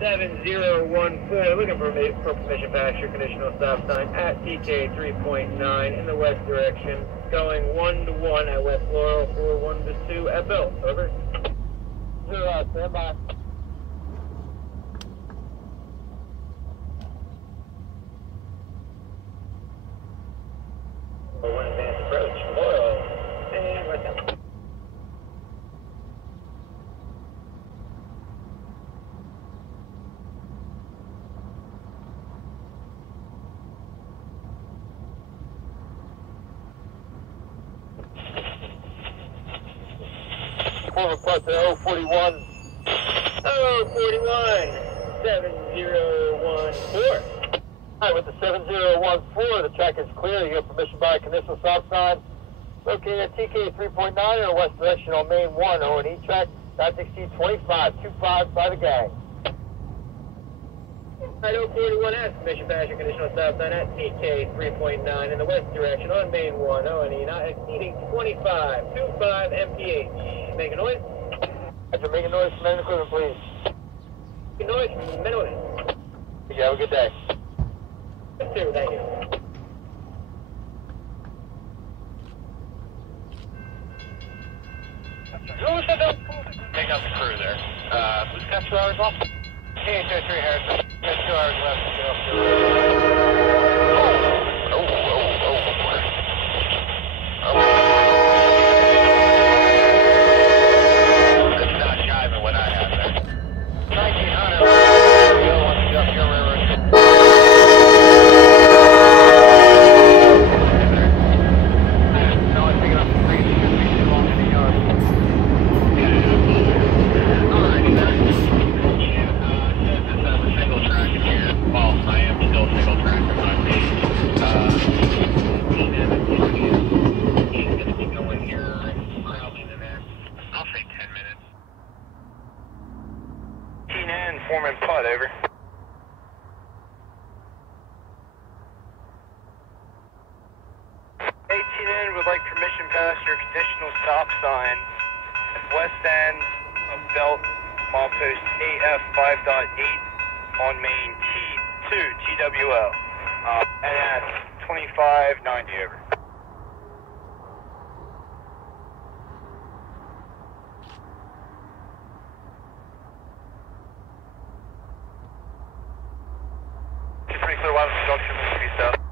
7014, looking for permission past your conditional stop sign at TK 3.9 in the west direction, going 1-1 at West Laurel for 1-2 at Bell. Over. Stand by. One advanced approach, Laurel, and right down. Pullman plus 041. 041, 7014. Alright, with the 7014, the track is clear. You have permission by conditional stop sign. Located at TK 3.9 in the west direction on main 1, O&E track, not to exceed 25 by the gang. Alright, 041 has permission past your conditional stop sign at TK 3.9 in the west direction on main 1, O&E, not exceeding 25 mph. Make a noise. After making noise from men equipment, please. Make noise from men equipment. Thank you, have a good day. You too, thank you. Make out the crew there. Who's got 2 hours off? K-23 Harrison. Got 2 hours left. That's not jiving what I have there. 1900. Foreman Putt, over. 18N would like permission past your conditional stop sign at west end of Belt, mile post AF 5.8 on main T2 TWL, and at 2590, over. Pretty clear, 1 junction, East South.